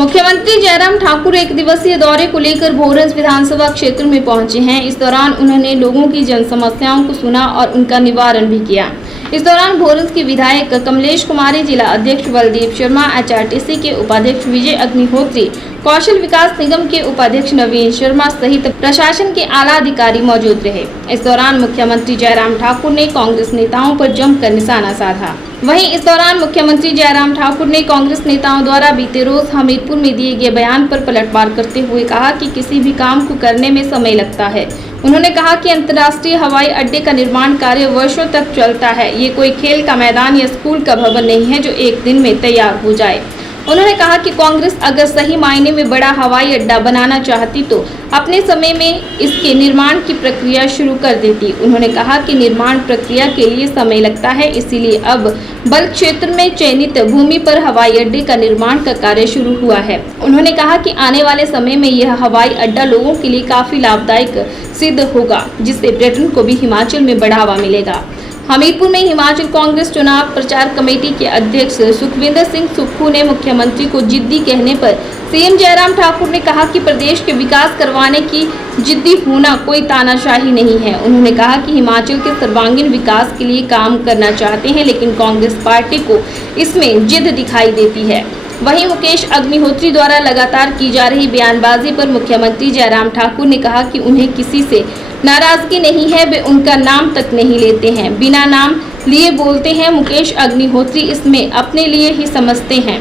मुख्यमंत्री जयराम ठाकुर एक दिवसीय दौरे को लेकर भोरंज विधानसभा क्षेत्र में पहुंचे हैं। इस दौरान उन्होंने लोगों की जन समस्याओं को सुना और उनका निवारण भी किया। इस दौरान भोरंज की विधायक कमलेश कुमारी, जिला अध्यक्ष बलदेव शर्मा, HRTC के उपाध्यक्ष विजय अग्निहोत्री, कौशल विकास निगम के उपाध्यक्ष नवीन शर्मा सहित प्रशासन के आला अधिकारी मौजूद रहे। इस दौरान मुख्यमंत्री जयराम ठाकुर ने कांग्रेस नेताओं पर जमकर निशाना साधा। वहीं इस दौरान मुख्यमंत्री जयराम ठाकुर ने कांग्रेस नेताओं द्वारा बीते रोज हमीरपुर में दिए गए बयान पर पलटवार करते हुए कहा कि किसी भी काम को करने में समय लगता है। उन्होंने कहा कि अंतर्राष्ट्रीय हवाई अड्डे का निर्माण कार्य वर्षों तक चलता है। ये कोई खेल का मैदान या स्कूल का भवन नहीं है जो एक दिन में तैयार हो जाए। उन्होंने कहा कि कांग्रेस अगर सही मायने में बड़ा हवाई अड्डा बनाना चाहती तो अपने समय में इसके निर्माण की प्रक्रिया शुरू कर देती। उन्होंने कहा कि निर्माण प्रक्रिया के लिए समय लगता है, इसीलिए अब बल क्षेत्र में चयनित भूमि पर हवाई अड्डे का निर्माण का कार्य शुरू हुआ है। उन्होंने कहा कि आने वाले समय में यह हवाई अड्डा लोगों के लिए काफी लाभदायक सिद्ध होगा, जिससे पर्यटन को भी हिमाचल में बढ़ावा मिलेगा। हमीरपुर में हिमाचल कांग्रेस चुनाव प्रचार कमेटी के अध्यक्ष सुखविंदर सिंह सुक्खू ने मुख्यमंत्री को जिद्दी कहने पर सीएम जयराम ठाकुर ने कहा कि प्रदेश के विकास करवाने की जिद्दी होना कोई तानाशाही नहीं है। उन्होंने कहा कि हिमाचल के सर्वांगीण विकास के लिए काम करना चाहते हैं, लेकिन कांग्रेस पार्टी को इसमें जिद दिखाई देती है। वहीं मुकेश अग्निहोत्री द्वारा लगातार की जा रही बयानबाजी पर मुख्यमंत्री जयराम ठाकुर ने कहा कि उन्हें किसी से नाराजगी नहीं है, वे उनका नाम तक नहीं लेते हैं, बिना नाम लिए बोलते हैं। मुकेश अग्निहोत्री इसमें अपने लिए ही समझते हैं।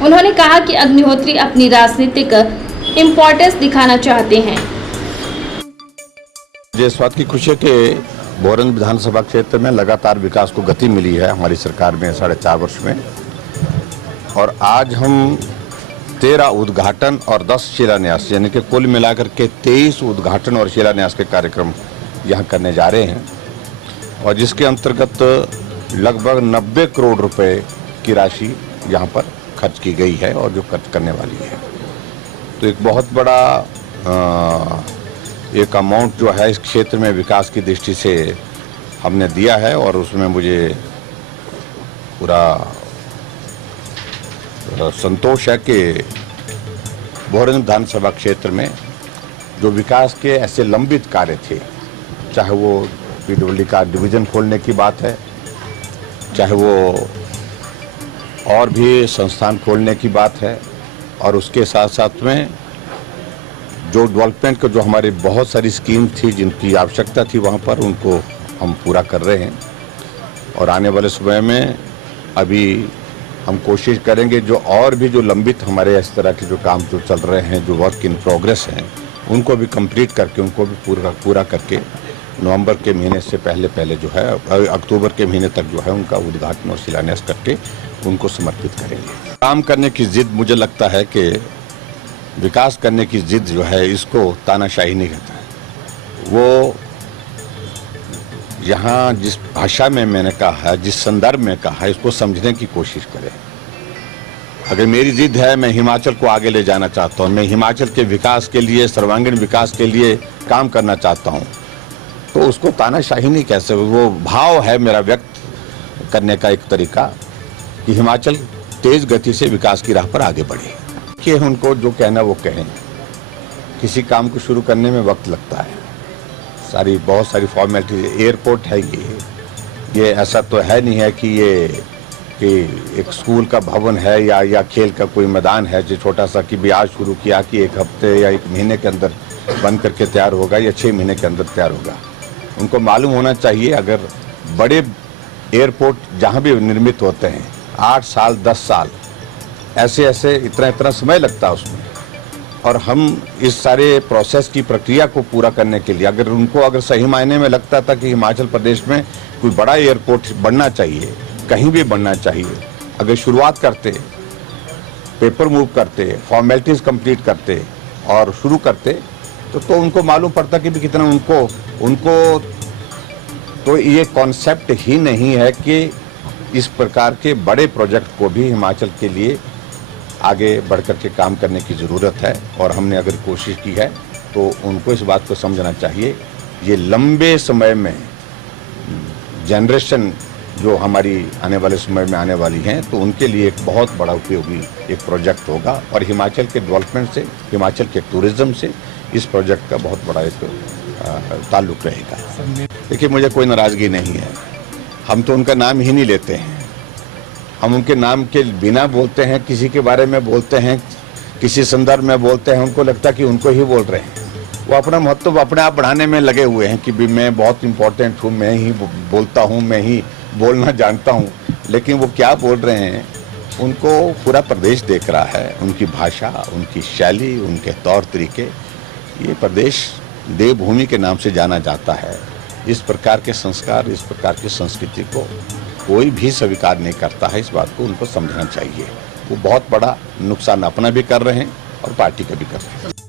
उन्होंने कहा कि अग्निहोत्री अपनी राजनीतिक इम्पोर्टेंस दिखाना चाहते हैं। मुझे इस बात की खुशी है कि भोरंज विधानसभा क्षेत्र में लगातार विकास को गति मिली है हमारी सरकार में 4.5 वर्ष में, और आज हम 13 उद्घाटन और 10 शिलान्यास यानी कि कुल मिलाकर के 23 उद्घाटन और शिलान्यास के कार्यक्रम यहाँ करने जा रहे हैं, और जिसके अंतर्गत लगभग 90 करोड़ रुपए की राशि यहाँ पर खर्च की गई है और जो खर्च करने वाली है। तो एक बहुत बड़ा एक अमाउंट जो है इस क्षेत्र में विकास की दृष्टि से हमने दिया है, और उसमें मुझे पूरा संतोष है कि भोरंज विधानसभा क्षेत्र में जो विकास के ऐसे लंबित कार्य थे, चाहे वो PWD का डिवीज़न खोलने की बात है, चाहे वो और भी संस्थान खोलने की बात है, और उसके साथ साथ में जो डेवलपमेंट का जो हमारी बहुत सारी स्कीम थी जिनकी आवश्यकता थी वहाँ पर उनको हम पूरा कर रहे हैं। और आने वाले समय में अभी हम कोशिश करेंगे जो और भी जो लंबित हमारे इस तरह के जो काम जो चल रहे हैं, जो वर्क इन प्रोग्रेस हैं, उनको भी कंप्लीट करके उनको भी पूरा करके नवंबर के महीने से पहले जो है अक्टूबर के महीने तक जो है उनका उद्घाटन और शिलान्यास करके उनको समर्पित करेंगे। काम करने की जिद, मुझे लगता है कि विकास करने की जिद जो है इसको तानाशाही नहीं कहता है। वो यहाँ जिस भाषा में मैंने कहा है, जिस संदर्भ में कहा है, इसको समझने की कोशिश करें। अगर मेरी जिद है, मैं हिमाचल को आगे ले जाना चाहता हूँ, मैं हिमाचल के विकास के लिए, सर्वांगीण विकास के लिए काम करना चाहता हूँ, तो उसको तानाशाही नहीं कह सकते। वो भाव है मेरा व्यक्त करने का एक तरीका कि हिमाचल तेज गति से विकास की राह पर आगे बढ़े। कि उनको जो कहना वो कहें। किसी काम को शुरू करने में वक्त लगता है, बहुत सारी फॉर्मेलिटी। एयरपोर्ट है ये ऐसा तो है नहीं है कि एक स्कूल का भवन है या खेल का कोई मैदान है जो छोटा सा कि भी आज शुरू किया कि 1 हफ्ते या 1 महीने के अंदर बन करके तैयार होगा या 6 महीने के अंदर तैयार होगा। उनको मालूम होना चाहिए, अगर बड़े एयरपोर्ट जहाँ भी निर्मित होते हैं 8 साल 10 साल ऐसे इतना समय लगता है उसमें, और हम इस सारे प्रोसेस की प्रक्रिया को पूरा करने के लिए अगर सही मायने में लगता था कि हिमाचल प्रदेश में कोई बड़ा एयरपोर्ट बनना चाहिए, कहीं भी बनना चाहिए, अगर शुरुआत करते, पेपर मूव करते, फॉर्मेलिटीज कंप्लीट करते और शुरू करते तो उनको मालूम पड़ता कि भी कितना उनको तो ये कॉन्सेप्ट ही नहीं है कि इस प्रकार के बड़े प्रोजेक्ट को भी हिमाचल के लिए आगे बढ़कर के काम करने की ज़रूरत है। और हमने अगर कोशिश की है तो उनको इस बात को समझना चाहिए, ये लंबे समय में जनरेशन जो हमारी आने वाले समय में आने वाली हैं, तो उनके लिए एक बहुत बड़ा उपयोगी एक प्रोजेक्ट होगा और हिमाचल के डेवलपमेंट से, हिमाचल के टूरिज्म से इस प्रोजेक्ट का बहुत बड़ा एक ताल्लुक रहेगा। देखिए, मुझे कोई नाराज़गी नहीं है, हम तो उनका नाम ही नहीं लेते हैं, हम उनके नाम के बिना बोलते हैं, किसी के बारे में बोलते हैं, किसी संदर्भ में बोलते हैं, उनको लगता है कि उनको ही बोल रहे हैं। वो अपना महत्व अपने आप बढ़ाने में लगे हुए हैं कि भी मैं बहुत इम्पोर्टेंट हूँ, मैं ही बोलता हूँ, मैं ही बोलना जानता हूँ, लेकिन वो क्या बोल रहे हैं उनको पूरा प्रदेश देख रहा है। उनकी भाषा, उनकी शैली, उनके तौर तरीके, ये प्रदेश देवभूमि के नाम से जाना जाता है। इस प्रकार के संस्कार, इस प्रकार की संस्कृति को कोई भी स्वीकार नहीं करता है। इस बात को उनको समझना चाहिए। वो बहुत बड़ा नुकसान अपना भी कर रहे हैं और पार्टी का भी कर रहे हैं।